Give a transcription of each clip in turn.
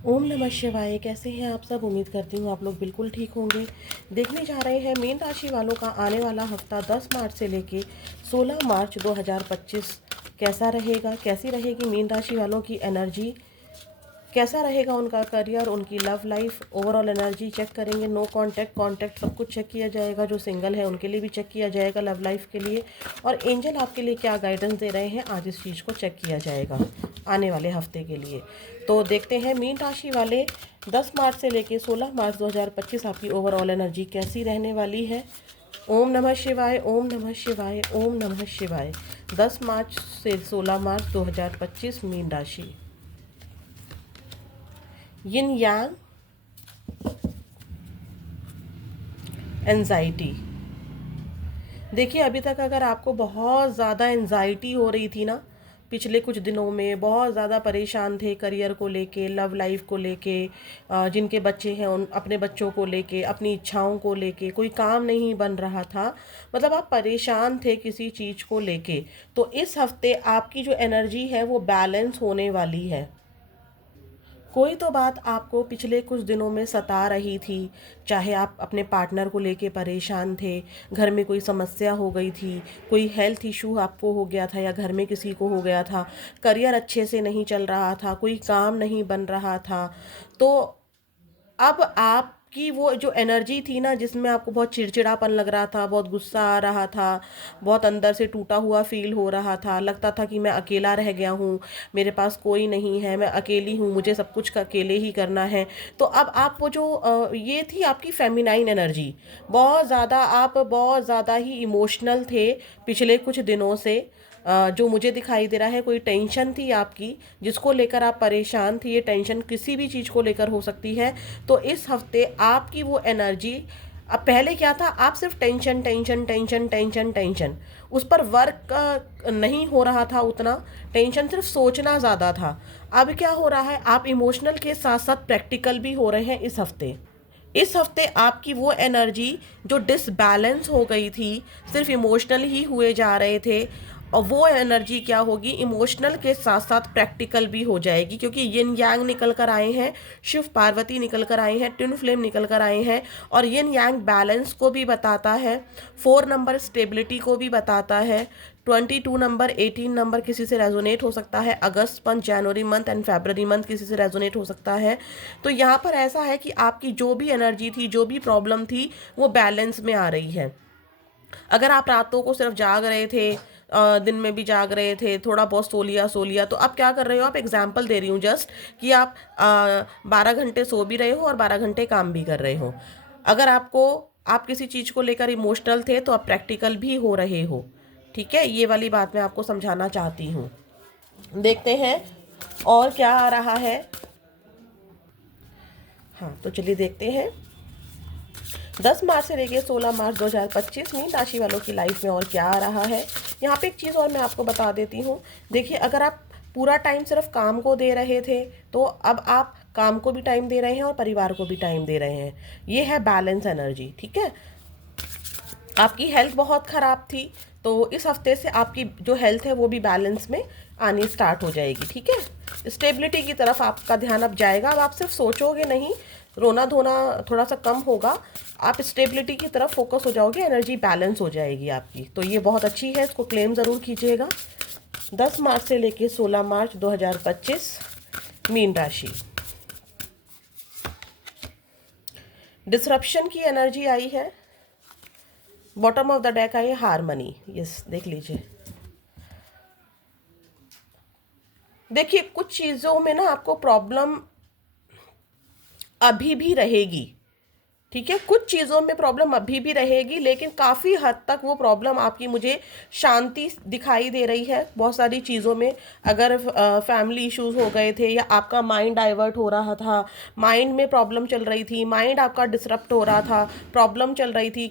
ओम नमः शिवाय। कैसे हैं आप सब? उम्मीद करती हूँ आप लोग बिल्कुल ठीक होंगे। देखने जा रहे हैं मीन राशि वालों का आने वाला हफ्ता 10 मार्च से लेके 16 मार्च 2025 कैसा रहेगा, कैसी रहेगी मीन राशि वालों की एनर्जी, कैसा रहेगा उनका करियर, उनकी love life, overall energy check करेंगे। नो कांटेक्ट, कांटेक्ट सब कुछ चेक किया जाएगा। जो सिंगल है उनके लिए भी चेक किया जाएगा लव लाइफ के लिए। और एंजल आपके लिए क्या गाइडेंस दे रहे हैं, आज इस चीज़ को चेक किया जाएगा आने वाले हफ्ते के लिए। तो देखते हैं मीन राशि वाले 10 मार्च से लेके 16 मार्च 2025 आपकी ओवरऑल एनर्जी कैसी रहने वाली है। ओम नमः शिवाय, ओम नमः शिवाय, ओम नमः शिवाय। 10 मार्च से 16 मार्च 2025 मीन राशि। यिन यांग, एंजाइटी। देखिए, अभी तक अगर आपको बहुत ज़्यादा एंजाइटी हो रही थी ना, पिछले कुछ दिनों में बहुत ज़्यादा परेशान थे करियर को लेके, लव लाइफ को लेके, जिनके बच्चे हैं उन अपने बच्चों को लेके, अपनी इच्छाओं को लेके, कोई काम नहीं बन रहा था, मतलब आप परेशान थे किसी चीज़ को लेके। तो इस हफ्ते आपकी जो एनर्जी है वो बैलेंस होने वाली है। कोई तो बात आपको पिछले कुछ दिनों में सता रही थी, चाहे आप अपने पार्टनर को लेके परेशान थे, घर में कोई समस्या हो गई थी, कोई हेल्थ इशू आपको हो गया था या घर में किसी को हो गया था, करियर अच्छे से नहीं चल रहा था, कोई काम नहीं बन रहा था। तो अब आपकी वो जो एनर्जी थी ना, जिसमें आपको बहुत चिड़चिड़ापन लग रहा था, बहुत गुस्सा आ रहा था, बहुत अंदर से टूटा हुआ फील हो रहा था, लगता था कि मैं अकेला रह गया हूँ, मेरे पास कोई नहीं है, मैं अकेली हूँ, मुझे सब कुछ अकेले ही करना है। तो अब आप वो जो ये थी आपकी फेमिनाइन एनर्जी, बहुत ज़्यादा आप बहुत ज़्यादा ही इमोशनल थे पिछले कुछ दिनों से। जो मुझे दिखाई दे रहा है, कोई टेंशन थी आपकी जिसको लेकर आप परेशान थी। ये टेंशन किसी भी चीज़ को लेकर हो सकती है। तो इस हफ्ते आपकी वो एनर्जी, अब पहले क्या था, आप सिर्फ tension tension tension tension tension, उस पर वर्क नहीं हो रहा था उतना, टेंशन सिर्फ सोचना ज़्यादा था। अब क्या हो रहा है, आप इमोशनल के साथ साथ प्रैक्टिकल भी हो रहे हैं इस हफ्ते। इस हफ्ते आपकी वो एनर्जी जो डिसबैलेंस हो गई थी, सिर्फ इमोशनल ही हुए जा रहे थे, और वो एनर्जी क्या होगी, इमोशनल के साथ साथ प्रैक्टिकल भी हो जाएगी। क्योंकि यिन यांग निकल कर आए हैं, शिव पार्वती निकल कर आए हैं, ट्विन फ्लेम निकल कर आए हैं। और यिन यांग बैलेंस को भी बताता है, 4 नंबर स्टेबिलिटी को भी बताता है, 22 नंबर, 18 नंबर किसी से रेजोनेट हो सकता है, अगस्त मंथ, जनवरी मंथ एंड फरवरी मंथ किसी से रेजोनेट हो सकता है। तो यहाँ पर ऐसा है कि आपकी जो भी एनर्जी थी, जो भी प्रॉब्लम थी, वो बैलेंस में आ रही है। अगर आप रातों को सिर्फ जाग रहे थे, दिन में भी जाग रहे थे, थोड़ा बहुत सो लिया, तो आप क्या कर रहे हो, आप एग्जाम्पल दे रही हूँ जस्ट, कि आप 12 घंटे सो भी रहे हो और 12 घंटे काम भी कर रहे हो। अगर आप किसी चीज़ को लेकर इमोशनल थे तो आप प्रैक्टिकल भी हो रहे हो। ठीक है, ये वाली बात मैं आपको समझाना चाहती हूँ। देखते हैं और क्या आ रहा है। हाँ, तो चलिए देखते हैं 10 मार्च से लेकर 16 मार्च 2025 मीन राशि वालों की लाइफ में और क्या आ रहा है। यहाँ पे एक चीज़ और मैं आपको बता देती हूँ। देखिए, अगर आप पूरा टाइम सिर्फ काम को दे रहे थे, तो अब आप काम को भी टाइम दे रहे हैं और परिवार को भी टाइम दे रहे हैं। ये है बैलेंस एनर्जी। ठीक है, आपकी हेल्थ बहुत ख़राब थी, तो इस हफ्ते से आपकी जो हेल्थ है वो भी बैलेंस में आनी स्टार्ट हो जाएगी। ठीक है, स्टेबिलिटी की तरफ आपका ध्यान अब जाएगा। अब आप सिर्फ सोचोगे नहीं, रोना धोना थोड़ा सा कम होगा, आप स्टेबिलिटी की तरफ फोकस हो जाओगे, एनर्जी बैलेंस हो जाएगी आपकी। तो ये बहुत अच्छी है, इसको क्लेम ज़रूर कीजिएगा। 10 मार्च से लेकर 16 मार्च 2025 मीन राशि। डिसरप्शन की एनर्जी आई है, बॉटम ऑफ द डेक आई है हारमनी। यस, देख लीजिए। देखिए, कुछ चीज़ों में ना आपको प्रॉब्लम अभी भी रहेगी। ठीक है, कुछ चीज़ों में प्रॉब्लम अभी भी रहेगी, लेकिन काफ़ी हद तक वो प्रॉब्लम आपकी मुझे शांति दिखाई दे रही है बहुत सारी चीज़ों में। अगर फैमिली इश्यूज हो गए थे या आपका माइंड डाइवर्ट हो रहा था, माइंड में प्रॉब्लम चल रही थी, माइंड आपका डिसरप्ट हो रहा था, प्रॉब्लम चल रही थी,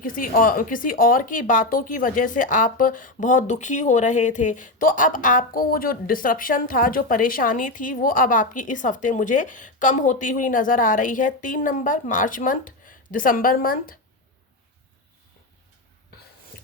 किसी और की बातों की वजह से आप बहुत दुखी हो रहे थे, तो अब आपको वो जो डिसरप्शन था, जो परेशानी थी, वो अब आपकी इस हफ्ते मुझे कम होती हुई नज़र आ रही है। 3 नंबर, मार्च मंथ, दिसंबर मंथ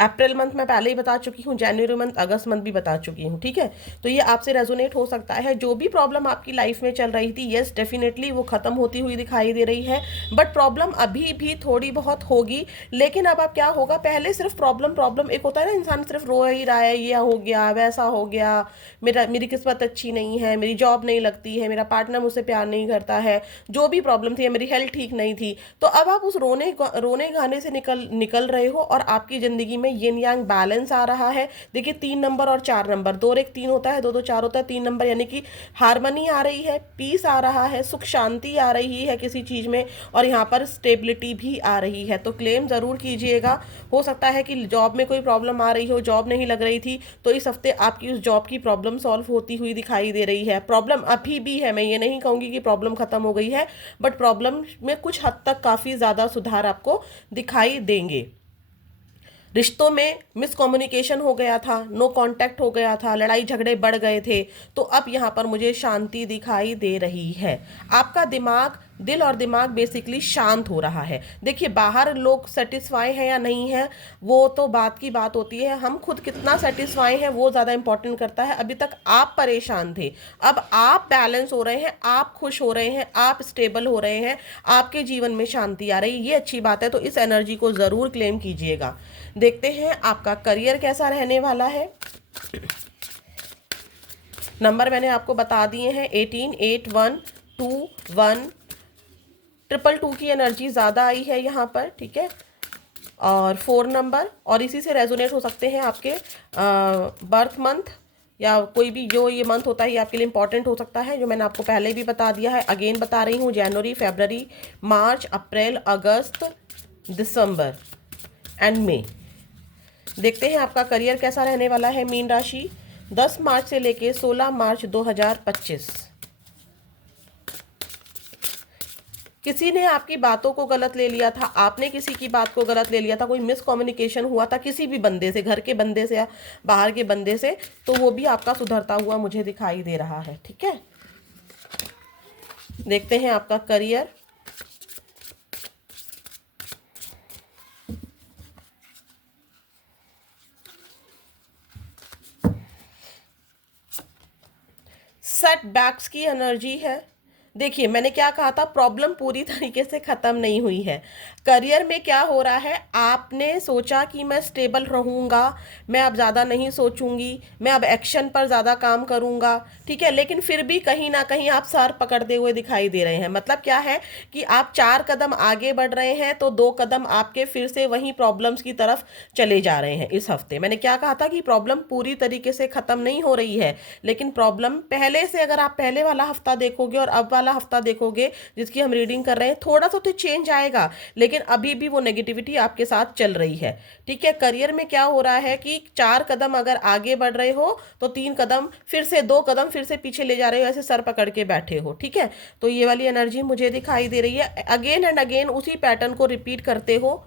अप्रैल मंथ मैं पहले ही बता चुकी हूँ, जनवरी मंथ, अगस्त मंथ भी बता चुकी हूँ, ठीक है। तो ये आपसे रेजोनेट हो सकता है। जो भी प्रॉब्लम आपकी लाइफ में चल रही थी, यस डेफिनेटली वो खत्म होती हुई दिखाई दे रही है, बट प्रॉब्लम अभी भी थोड़ी बहुत होगी। लेकिन अब क्या होगा, पहले सिर्फ प्रॉब्लम प्रॉब्लम एक होता है ना, इंसान सिर्फ रो ही रहा है, ये हो गया वैसा हो गया, मेरी किस्मत अच्छी नहीं है, मेरी जॉब नहीं लगती है, मेरा पार्टनर मुझसे प्यार नहीं करता है, जो भी प्रॉब्लम थी, मेरी हेल्थ ठीक नहीं थी। तो अब आप उस रोने गाने से निकल निकल रहे हो और आपकी ज़िंदगी में यिन यांग बैलेंस आ रहा है। देखिए 3 नंबर और 4 नंबर, 2 और 1 3 होता है, 2 2 4 होता है, 3 नंबर यानी कि हारमनी आ रही है, पीस आ रहा है, सुख शांति आ रही है किसी चीज़ में, और यहाँ पर स्टेबिलिटी भी आ रही है। तो क्लेम ज़रूर कीजिएगा। हो सकता है कि जॉब में कोई प्रॉब्लम आ रही हो, जॉब नहीं लग रही थी, तो इस हफ्ते आपकी उस जॉब की प्रॉब्लम सॉल्व होती हुई दिखाई दे रही है। प्रॉब्लम अभी भी है, मैं ये नहीं कहूँगी कि प्रॉब्लम खत्म हो गई है, बट प्रॉब्लम में कुछ हद तक काफ़ी ज़्यादा सुधार आपको दिखाई देंगे। रिश्तों में मिसकम्युनिकेशन हो गया था, नो कांटेक्ट हो गया था, लड़ाई झगड़े बढ़ गए थे, तो अब यहाँ पर मुझे शांति दिखाई दे रही है। आपका दिमाग, दिल और दिमाग बेसिकली शांत हो रहा है। देखिए बाहर लोग सेटिस्फाई हैं या नहीं है, वो तो बात की बात होती है, हम खुद कितना सेटिस्फाई हैं वो ज़्यादा इंपॉर्टेंट करता है। अभी तक आप परेशान थे, अब आप बैलेंस हो रहे हैं, आप खुश हो रहे हैं, आप स्टेबल हो रहे हैं, आपके जीवन में शांति आ रही है, ये अच्छी बात है। तो इस एनर्जी को ज़रूर क्लेम कीजिएगा। देखते हैं आपका करियर कैसा रहने वाला है। नंबर मैंने आपको बता दिए हैं, 18 8 1 2 1 222 की एनर्जी ज़्यादा आई है यहाँ पर, ठीक है, और 4 नंबर, और इसी से रेजोनेट हो सकते हैं आपके बर्थ मंथ, या कोई भी जो ये मंथ होता है ये आपके लिए इंपॉर्टेंट हो सकता है, जो मैंने आपको पहले भी बता दिया है। अगेन बता रही हूँ, जनवरी, फरवरी, मार्च, अप्रैल, अगस्त, दिसंबर एंड मई। देखते हैं आपका करियर कैसा रहने वाला है। मीन राशि 10 मार्च से लेके 16 मार्च 2025। किसी ने आपकी बातों को गलत ले लिया था, आपने किसी की बात को गलत ले लिया था, कोई मिसकम्युनिकेशन हुआ था किसी भी बंदे से, घर के बंदे से या बाहर के बंदे से, तो वो भी आपका सुधरता हुआ मुझे दिखाई दे रहा है, ठीक है। देखते हैं आपका करियर। सेटबैक्स की एनर्जी है। देखिए मैंने क्या कहा था, प्रॉब्लम पूरी तरीके से ख़त्म नहीं हुई है। करियर में क्या हो रहा है, आपने सोचा कि मैं स्टेबल रहूँगा, मैं अब ज़्यादा नहीं सोचूंगी, मैं अब एक्शन पर ज़्यादा काम करूँगा, ठीक है, लेकिन फिर भी कहीं ना कहीं आप सर पकड़ते हुए दिखाई दे रहे हैं। मतलब क्या है कि आप 4 कदम आगे बढ़ रहे हैं तो 2 कदम आपके फिर से वहीं प्रॉब्लम्स की तरफ चले जा रहे हैं। इस हफ्ते मैंने क्या कहा था कि प्रॉब्लम पूरी तरीके से ख़त्म नहीं हो रही है, लेकिन प्रॉब्लम पहले से, अगर आप पहले वाला हफ्ता देखोगे और अब वाला हफ्ता देखोगे जिसकी हम रीडिंग कर रहे हैं, थोड़ा सा तो चेंज आएगा, लेकिन अभी भी वो नेगेटिविटी आपके साथ चल रही है, ठीक है। करियर में क्या हो रहा है कि 4 कदम अगर आगे बढ़ रहे हो तो 3 कदम फिर से, 2 कदम फिर से पीछे ले जा रहे हो, ऐसे सर पकड़ के बैठे हो, ठीक है। तो ये वाली एनर्जी मुझे दिखाई दे रही है। अगेन एंड अगेन उसी पैटर्न को रिपीट करते हो।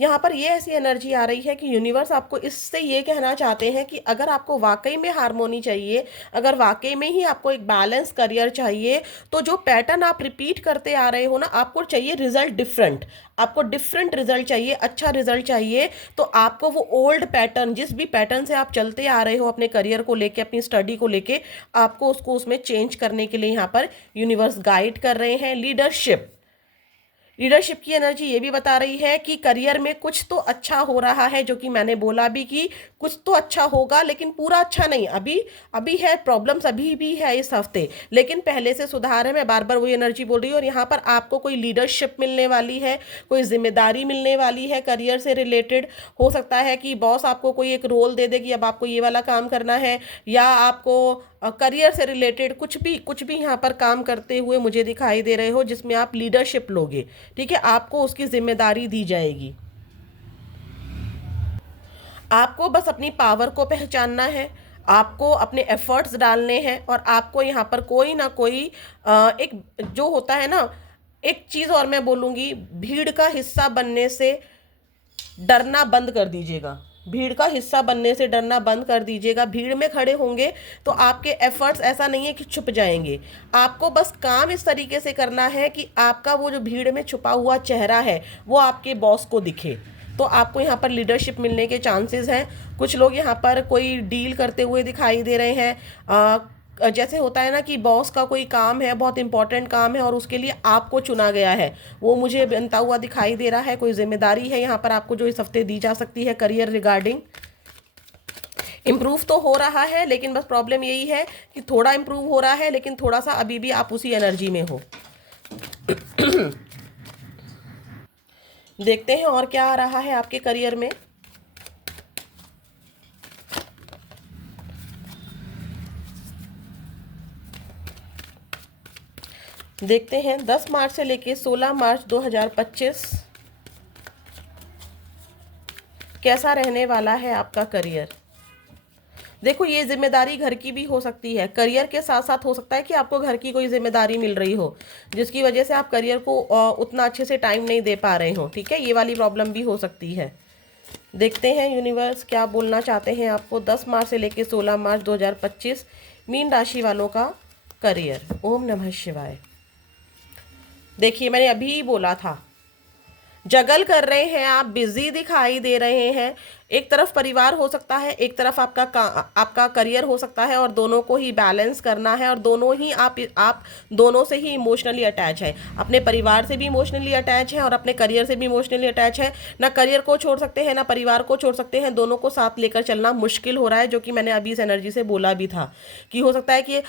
यहाँ पर ये ऐसी एनर्जी आ रही है कि यूनिवर्स आपको इससे ये कहना चाहते हैं कि अगर आपको वाकई में हार्मोनी चाहिए, अगर वाकई में ही आपको एक बैलेंस करियर चाहिए, तो जो पैटर्न आप रिपीट करते आ रहे हो ना, आपको चाहिए रिजल्ट डिफरेंट, आपको डिफरेंट रिजल्ट चाहिए, अच्छा रिजल्ट चाहिए। तो आपको वो ओल्ड पैटर्न, जिस भी पैटर्न से आप चलते आ रहे हो अपने करियर को लेके, अपनी स्टडी को लेके, आपको उसको उसमें चेंज करने के लिए यहाँ पर यूनिवर्स गाइड कर रहे हैं। लीडरशिप की एनर्जी ये भी बता रही है कि करियर में कुछ तो अच्छा हो रहा है, जो कि मैंने बोला भी कि कुछ तो अच्छा होगा, लेकिन पूरा अच्छा नहीं, अभी अभी है, प्रॉब्लम्स अभी भी है इस हफ्ते, लेकिन पहले से सुधार है। मैं बार बार वही एनर्जी बोल रही हूँ। और यहाँ पर आपको कोई लीडरशिप मिलने वाली है, कोई जिम्मेदारी मिलने वाली है करियर से रिलेटेड। हो सकता है कि बॉस आपको कोई एक रोल दे दे कि अब आपको ये वाला काम करना है, या आपको करियर से रिलेटेड कुछ भी यहाँ पर काम करते हुए मुझे दिखाई दे रहे हो, जिसमें आप लीडरशिप लोगे, ठीक है, आपको उसकी जिम्मेदारी दी जाएगी। आपको बस अपनी पावर को पहचानना है, आपको अपने एफर्ट्स डालने हैं, और आपको यहाँ पर कोई ना कोई एक जो होता है ना, एक चीज़ और मैं बोलूँगी, भीड़ का हिस्सा बनने से डरना बंद कर दीजिएगा। भीड़ का हिस्सा बनने से डरना बंद कर दीजिएगा। भीड़ में खड़े होंगे तो आपके एफर्ट्स ऐसा नहीं है कि छुप जाएंगे, आपको बस काम इस तरीके से करना है कि आपका वो जो भीड़ में छुपा हुआ चेहरा है वो आपके बॉस को दिखे, तो आपको यहाँ पर लीडरशिप मिलने के चांसेस हैं। कुछ लोग यहाँ पर कोई डील करते हुए दिखाई दे रहे हैं। जैसे होता है ना कि बॉस का कोई काम है, बहुत इंपॉर्टेंट काम है और उसके लिए आपको चुना गया है, वो मुझे बनता हुआ दिखाई दे रहा है। कोई जिम्मेदारी है यहाँ पर आपको जो इस हफ्ते दी जा सकती है करियर रिगार्डिंग। इम्प्रूव तो हो रहा है, लेकिन बस प्रॉब्लम यही है कि थोड़ा इम्प्रूव हो रहा है, लेकिन थोड़ा सा अभी भी आप उसी एनर्जी में हो। देखते हैं और क्या आ रहा है आपके करियर में। देखते हैं 10 मार्च से लेके 16 मार्च 2025 कैसा रहने वाला है आपका करियर। देखो, ये जिम्मेदारी घर की भी हो सकती है, करियर के साथ साथ हो सकता है कि आपको घर की कोई जिम्मेदारी मिल रही हो जिसकी वजह से आप करियर को उतना अच्छे से टाइम नहीं दे पा रहे हो। ठीक है, ये वाली प्रॉब्लम भी हो सकती है। देखते हैं यूनिवर्स क्या बोलना चाहते हैं आपको 10 मार्च से लेकर 16 मार्च 2025 मीन राशि वालों का करियर। ओम नमः शिवाय। देखिए, मैंने अभी बोला था, जगल कर रहे हैं आप, बिजी दिखाई दे रहे हैं। एक तरफ परिवार हो सकता है, एक तरफ आपका करियर हो सकता है, और दोनों को ही बैलेंस करना है। और दोनों ही आप दोनों से ही इमोशनली अटैच है, अपने परिवार से भी इमोशनली अटैच है और अपने करियर से भी इमोशनली अटैच है। ना करियर को छोड़ सकते हैं, ना परिवार को छोड़ सकते हैं, दोनों को साथ लेकर चलना मुश्किल हो रहा है। जो कि मैंने अभी इस एनर्जी से बोला भी था कि हो सकता है कि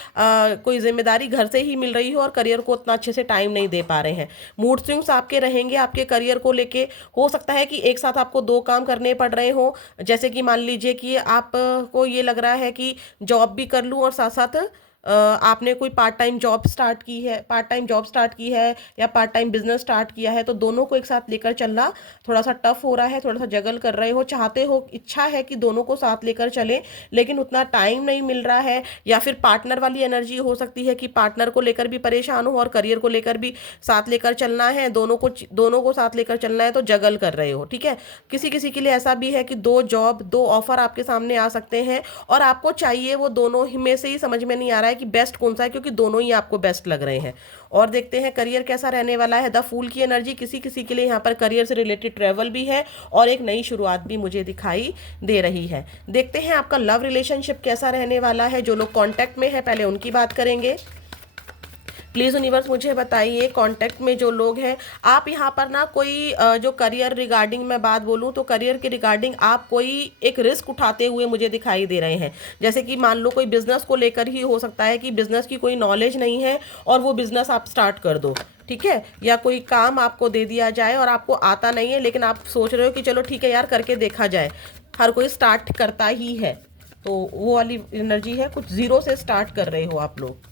कोई जिम्मेदारी घर से ही मिल रही हो और करियर को उतना अच्छे से टाइम नहीं दे पा रहे हैं। मूड स्विंग्स आपके रहेंगे आपके करियर को लेके। हो सकता है कि एक साथ आपको 2 काम करने पड़ रहे हो। जैसे कि मान लीजिए कि आप को ये लग रहा है कि जॉब भी कर लूं और साथ साथ आपने कोई पार्ट टाइम जॉब स्टार्ट की है या पार्ट टाइम बिजनेस स्टार्ट किया है, तो दोनों को एक साथ लेकर चलना थोड़ा सा टफ हो रहा है, थोड़ा सा जगल कर रहे हो। चाहते हो, इच्छा है कि दोनों को साथ लेकर चले, लेकिन उतना टाइम नहीं मिल रहा है। या फिर पार्टनर वाली एनर्जी हो सकती है कि पार्टनर को लेकर भी परेशान हो और करियर को लेकर भी साथ लेकर चलना है, दोनों को साथ लेकर चलना है, तो जगल कर रहे हो। ठीक है, किसी किसी के लिए ऐसा भी है कि 2 जॉब 2 ऑफर आपके सामने आ सकते हैं और आपको चाहिए वो दोनों ही में से ही समझ में नहीं आ रहा है कि बेस्ट कौन सा है, क्योंकि दोनों ही आपको बेस्ट लग रहे हैं। और देखते हैं करियर कैसा रहने वाला है। द फूल की एनर्जी, किसी किसी के लिए यहाँ पर करियर से रिलेटेड ट्रेवल भी है और एक नई शुरुआत भी मुझे दिखाई दे रही है। देखते हैं आपका लव रिलेशनशिप कैसा रहने वाला है। जो लोग कांटेक्ट में है पहले उनकी बात करेंगे। प्लीज़ यूनिवर्स मुझे बताइए, कांटेक्ट में जो लोग हैं, आप यहाँ पर ना कोई जो करियर रिगार्डिंग मैं बात बोलूँ तो करियर के रिगार्डिंग आप कोई एक रिस्क उठाते हुए मुझे दिखाई दे रहे हैं। जैसे कि मान लो कोई बिजनेस को लेकर ही हो सकता है कि बिजनेस की कोई नॉलेज नहीं है और वो बिजनेस आप स्टार्ट कर दो। ठीक है, या कोई काम आपको दे दिया जाए और आपको आता नहीं है, लेकिन आप सोच रहे हो कि चलो ठीक है यार करके देखा जाए। हर कोई स्टार्ट करता ही है, तो वो वाली एनर्जी है, कुछ जीरो से स्टार्ट कर रहे हो आप लोग।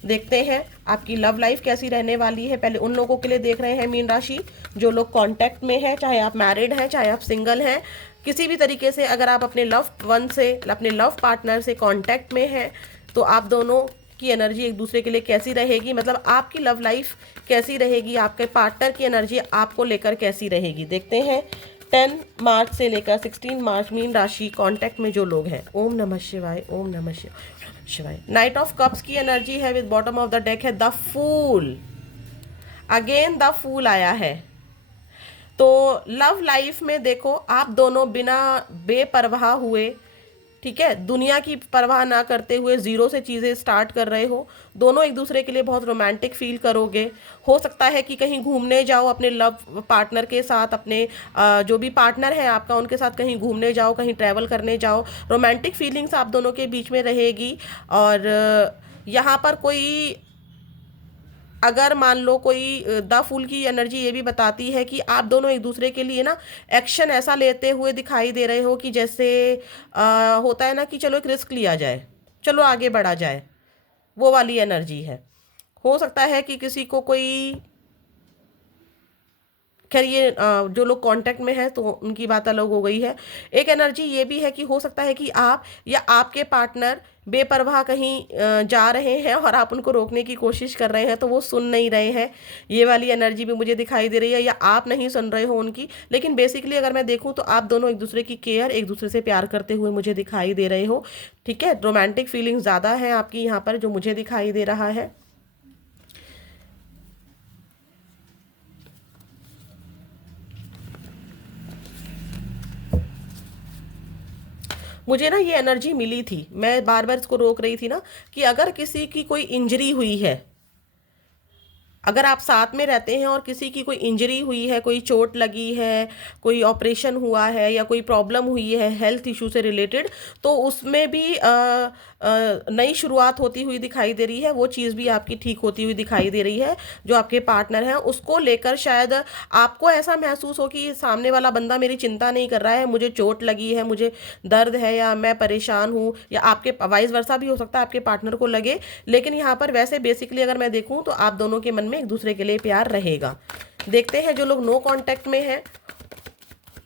देखते हैं आपकी लव लाइफ कैसी रहने वाली है। पहले उन लोगों के लिए देख रहे हैं मीन राशि जो लोग कांटेक्ट में है, चाहे आप मैरिड हैं चाहे आप सिंगल हैं, किसी भी तरीके से अगर आप अपने लव वन से, अपने लव पार्टनर से कांटेक्ट में हैं, तो आप दोनों की एनर्जी एक दूसरे के लिए कैसी रहेगी, मतलब आपकी लव लाइफ कैसी रहेगी, आपके पार्टनर की एनर्जी आपको लेकर कैसी रहेगी। देखते हैं 10 मार्च से लेकर 16 मार्च मीन राशि कांटेक्ट में जो लोग हैं। ओम नमः शिवाय, ओम नमः शिवाय। नाइट ऑफ कप्स की एनर्जी है, with bottom of the deck है the fool. Again the fool आया है। तो लव लाइफ में देखो, आप दोनों बिना बेपरवाह हुए, ठीक है, दुनिया की परवाह ना करते हुए जीरो से चीज़ें स्टार्ट कर रहे हो। दोनों एक दूसरे के लिए बहुत रोमांटिक फील करोगे। हो सकता है कि कहीं घूमने जाओ अपने लव पार्टनर के साथ, अपने जो भी पार्टनर है आपका उनके साथ कहीं घूमने जाओ, कहीं ट्रैवल करने जाओ। रोमांटिक फीलिंग्स आप दोनों के बीच में रहेगी। और यहाँ पर कोई, अगर मान लो कोई, द फूल की एनर्जी ये भी बताती है कि आप दोनों एक दूसरे के लिए ना एक्शन ऐसा लेते हुए दिखाई दे रहे हो कि जैसे होता है ना कि चलो एक रिस्क लिया जाए, चलो आगे बढ़ा जाए, वो वाली एनर्जी है। हो सकता है कि किसी को कोई, खैर ये जो लोग कांटेक्ट में है तो उनकी बात अलग हो गई है। एक एनर्जी ये भी है कि हो सकता है कि आप या आपके पार्टनर बेपरवाह कहीं जा रहे हैं और आप उनको रोकने की कोशिश कर रहे हैं तो वो सुन नहीं रहे हैं। ये वाली एनर्जी भी मुझे दिखाई दे रही है, या आप नहीं सुन रहे हो उनकी। लेकिन बेसिकली अगर मैं देखूं तो आप दोनों एक दूसरे की केयर, एक दूसरे से प्यार करते हुए मुझे दिखाई दे रहे हो। ठीक है, रोमांटिक फीलिंग्स ज़्यादा है आपकी यहाँ पर जो मुझे दिखाई दे रहा है। मुझे ना ये एनर्जी मिली थी, मैं बार बार इसको रोक रही थी ना, कि अगर किसी की कोई इंजरी हुई है, अगर आप साथ में रहते हैं और किसी की कोई इंजरी हुई है, कोई चोट लगी है, कोई ऑपरेशन हुआ है या कोई प्रॉब्लम हुई है हेल्थ इशू से रिलेटेड, तो उसमें भी नई शुरुआत होती हुई दिखाई दे रही है, वो चीज़ भी आपकी ठीक होती हुई दिखाई दे रही है। जो आपके पार्टनर हैं उसको लेकर शायद आपको ऐसा महसूस हो कि सामने वाला बंदा मेरी चिंता नहीं कर रहा है, मुझे चोट लगी है, मुझे दर्द है या मैं परेशान हूँ, या आपके वाइस वर्सा भी हो सकता है आपके पार्टनर को लगे। लेकिन यहाँ पर वैसे बेसिकली अगर मैं देखूँ तो आप दोनों के मन में एक दूसरे के लिए प्यार रहेगा। देखते हैं जो लोग नो कांटेक्ट में हैं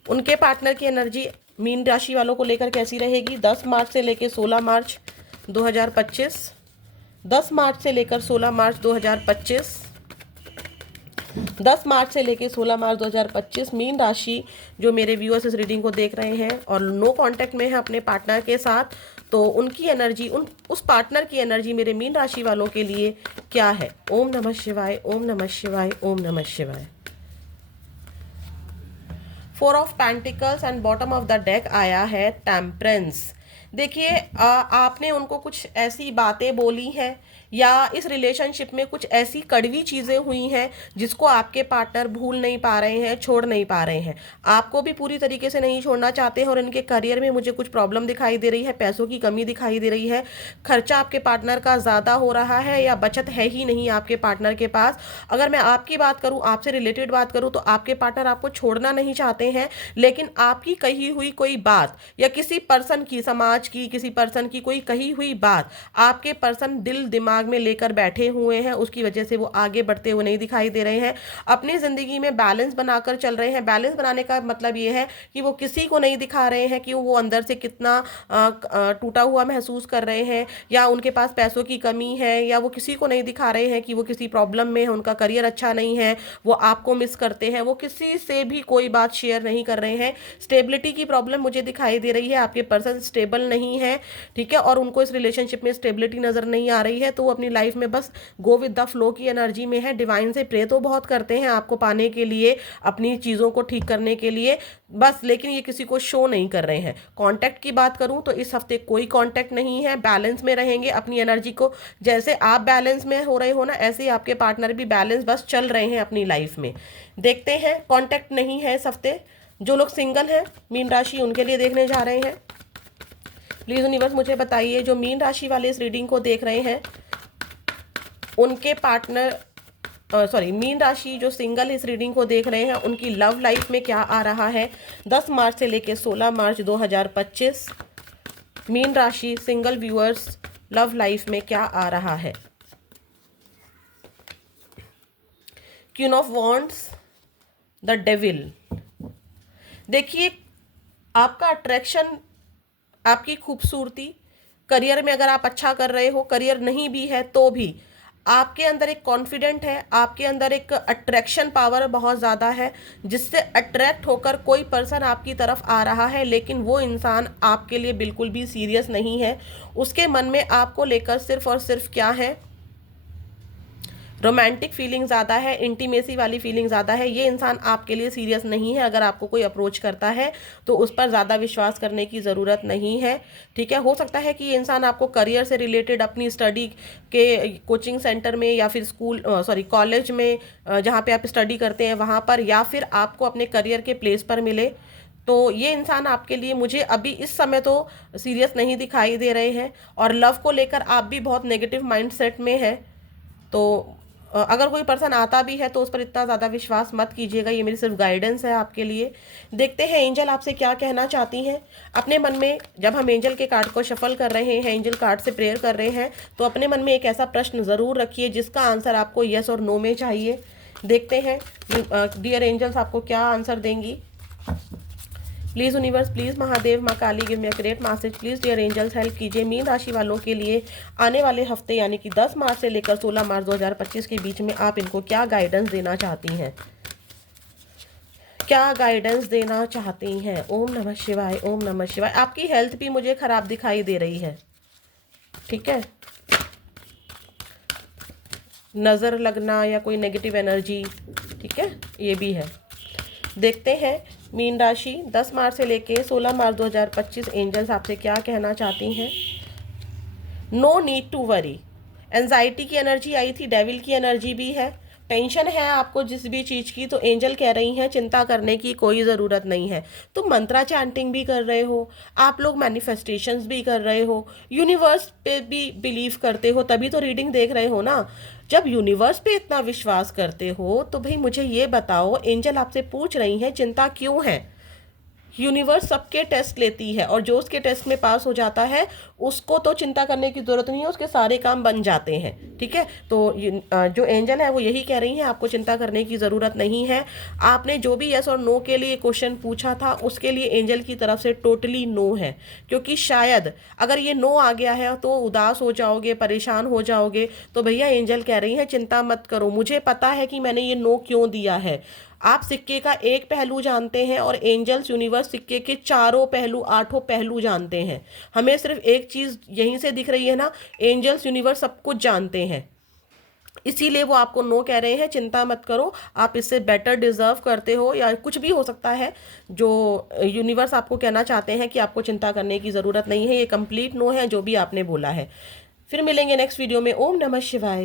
उनके पार्टनर की एनर्जी मीन राशि वालों को लेकर कैसी रहेगी 10 मार्च से लेकर 16 मार्च 2025। 10 मार्च से लेकर 16 मार्च 2025। 10 मार्च से लेकर 16 मार्च 2025 मीन राशि जो मेरे व्यूअर्स इस रीडिंग को देख रहे हैं और नो कांटेक्ट में है अपने पार्टनर के साथ, तो उनकी एनर्जी, उस पार्टनर की एनर्जी मेरे मीन राशि वालों के लिए क्या है। ओम नमः शिवाय, ओम नमः शिवाय, ओम नमः शिवाय। 4 of pentacles and bottom of the deck आया है टेम्परेंस। देखिए आपने उनको कुछ ऐसी बातें बोली हैं या इस रिलेशनशिप में कुछ ऐसी कड़वी चीज़ें हुई हैं जिसको आपके पार्टनर भूल नहीं पा रहे हैं, छोड़ नहीं पा रहे हैं। आपको भी पूरी तरीके से नहीं छोड़ना चाहते हैं और इनके करियर में मुझे कुछ प्रॉब्लम दिखाई दे रही है, पैसों की कमी दिखाई दे रही है, खर्चा आपके पार्टनर का ज़्यादा हो रहा है या बचत है ही नहीं आपके पार्टनर के पास। अगर मैं आपकी बात करूँ, आपसे रिलेटेड बात करूँ, तो आपके पार्टनर आपको छोड़ना नहीं चाहते हैं, लेकिन आपकी कही हुई कोई बात या किसी पर्सन की, समाज की किसी पर्सन की कोई कही हुई बात आपके पर्सन दिल दिमाग में लेकर बैठे हुए हैं, उसकी वजह से वो आगे बढ़ते हुए नहीं दिखाई दे रहे हैं। अपनी जिंदगी में बैलेंस बनाकर चल रहे हैं। बैलेंस बनाने का मतलब ये है कि वो किसी को नहीं दिखा रहे हैं कि वो अंदर से कितना टूटा हुआ महसूस कर रहे हैं, या उनके पास पैसों की कमी है, या वो किसी को नहीं दिखा रहे हैं कि वो किसी प्रॉब्लम में है, उनका करियर अच्छा नहीं है, वो आपको मिस करते हैं। वो किसी से भी कोई बात शेयर नहीं कर रहे हैं। स्टेबिलिटी की प्रॉब्लम मुझे दिखाई दे रही है, आपके पर्सन स्टेबल नहीं है, ठीक है, और उनको इस रिलेशनशिप में स्टेबिलिटी नजर नहीं आ रही है, तो वो अपनी लाइफ में बस गो विद द फ्लो की एनर्जी में है। डिवाइन से प्रे तो बहुत करते हैं आपको पाने के लिए, अपनी चीज़ों को ठीक करने के लिए बस, लेकिन ये किसी को शो नहीं कर रहे हैं। कांटेक्ट की बात करूं तो इस हफ्ते कोई कांटेक्ट नहीं है, बैलेंस में रहेंगे अपनी एनर्जी को। जैसे आप बैलेंस में हो रहे हो ना, ऐसे ही आपके पार्टनर भी बैलेंस बस चल रहे हैं अपनी लाइफ में। देखते हैं, कांटेक्ट नहीं है इस हफ्ते। जो लोग सिंगल हैं मीन राशि, उनके लिए देखने जा रहे हैं। प्लीज यूनिवर्स मुझे बताइए, जो मीन राशि वाले इस रीडिंग को देख रहे हैं उनके पार्टनर, मीन राशि जो सिंगल इस रीडिंग को देख रहे हैं उनकी लव लाइफ में क्या आ रहा है 10 मार्च से लेकर 16 मार्च 2025। मीन राशि सिंगल व्यूअर्स लव लाइफ में क्या आ रहा है। Queen of wands, the devil. देखिए आपका अट्रैक्शन, आपकी खूबसूरती, करियर में अगर आप अच्छा कर रहे हो, करियर नहीं भी है तो भी आपके अंदर एक कॉन्फिडेंट है, आपके अंदर एक अट्रैक्शन पावर बहुत ज़्यादा है, जिससे अट्रैक्ट होकर कोई पर्सन आपकी तरफ आ रहा है, लेकिन वो इंसान आपके लिए बिल्कुल भी सीरियस नहीं है। उसके मन में आपको लेकर सिर्फ और सिर्फ क्या है, रोमांटिक फीलिंग ज़्यादा है, इंटीमेसी वाली फीलिंग ज़्यादा है। ये इंसान आपके लिए सीरियस नहीं है। अगर आपको कोई अप्रोच करता है तो उस पर ज़्यादा विश्वास करने की ज़रूरत नहीं है, ठीक है। हो सकता है कि ये इंसान आपको करियर से रिलेटेड अपनी स्टडी के कोचिंग सेंटर में या फिर कॉलेज में जहाँ पे आप स्टडी करते हैं वहाँ पर, या फिर आपको अपने करियर के प्लेस पर मिले, तो ये इंसान आपके लिए मुझे अभी इस समय तो सीरियस नहीं दिखाई दे रहे हैं। और लव को लेकर आप भी बहुत नेगेटिव माइंडसेट में है, तो अगर कोई पर्सन आता भी है तो उस पर इतना ज़्यादा विश्वास मत कीजिएगा। ये मेरी सिर्फ गाइडेंस है आपके लिए। देखते हैं एंजल आपसे क्या कहना चाहती हैं। अपने मन में जब हम एंजल के कार्ड को शफल कर रहे हैं, एंजल कार्ड से प्रेयर कर रहे हैं, तो अपने मन में एक ऐसा प्रश्न ज़रूर रखिए जिसका आंसर आपको यस और नो में चाहिए। देखते हैं डियर एंजल्स आपको क्या आंसर देंगी। प्लीज़ यूनिवर्स, प्लीज़ महादेव, माँ Kali, give me a great message. Please dear angels help कीजिए मीन राशि वालों के लिए आने वाले हफ्ते, यानी कि 10 मार्च से लेकर 16 मार्च 2025 के बीच में आप इनको क्या गाइडेंस देना चाहती हैं, क्या गाइडेंस देना चाहती हैं। ओम नमः शिवाय, ओम नमः शिवाय। आपकी हेल्थ भी मुझे खराब दिखाई दे रही है, ठीक है, नज़र लगना या कोई नेगेटिव एनर्जी, ठीक है, ये भी है। देखते हैं मीन राशि 10 मार्च से लेके 16 मार्च 2025 एंजल्स आपसे क्या कहना चाहती हैं? No need to worry. Anxiety की एनर्जी आई थी, डेविल की एनर्जी भी है, टेंशन है आपको जिस भी चीज़ की, तो एंजल कह रही हैं चिंता करने की कोई ज़रूरत नहीं है। तुम मंत्रा चैंटिंग भी कर रहे हो, आप लोग मैनिफेस्टेशंस भी कर रहे हो, यूनिवर्स पे भी बिलीव करते हो, तभी तो रीडिंग देख रहे हो ना। जब यूनिवर्स पे इतना विश्वास करते हो तो भाई मुझे ये बताओ, एंजल आपसे पूछ रही हैं चिंता क्यों है? यूनिवर्स सबके टेस्ट लेती है और जो उसके टेस्ट में पास हो जाता है उसको तो चिंता करने की जरूरत नहीं है, उसके सारे काम बन जाते हैं। ठीक है, तो जो एंजल है वो यही कह रही हैं आपको चिंता करने की ज़रूरत नहीं है। आपने जो भी यस और नो के लिए क्वेश्चन पूछा था उसके लिए एंजल की तरफ से टोटली नो है, क्योंकि शायद अगर ये नो आ गया है तो उदास हो जाओगे, परेशान हो जाओगे, तो भैया एंजल कह रही हैं चिंता मत करो, मुझे पता है कि मैंने ये नो क्यों दिया है। आप सिक्के का एक पहलू जानते हैं और एंजल्स यूनिवर्स सिक्के के चारों पहलू, आठों पहलू जानते हैं। हमें सिर्फ एक चीज यहीं से दिख रही है ना, एंजल्स यूनिवर्स सब कुछ जानते हैं, इसीलिए वो आपको नो कह रहे हैं चिंता मत करो, आप इससे बेटर डिजर्व करते हो, या कुछ भी हो सकता है जो यूनिवर्स आपको कहना चाहते हैं कि आपको चिंता करने की ज़रूरत नहीं है। ये कंप्लीट नो है जो भी आपने बोला है। फिर मिलेंगे नेक्स्ट वीडियो में। ओम नमः शिवाय।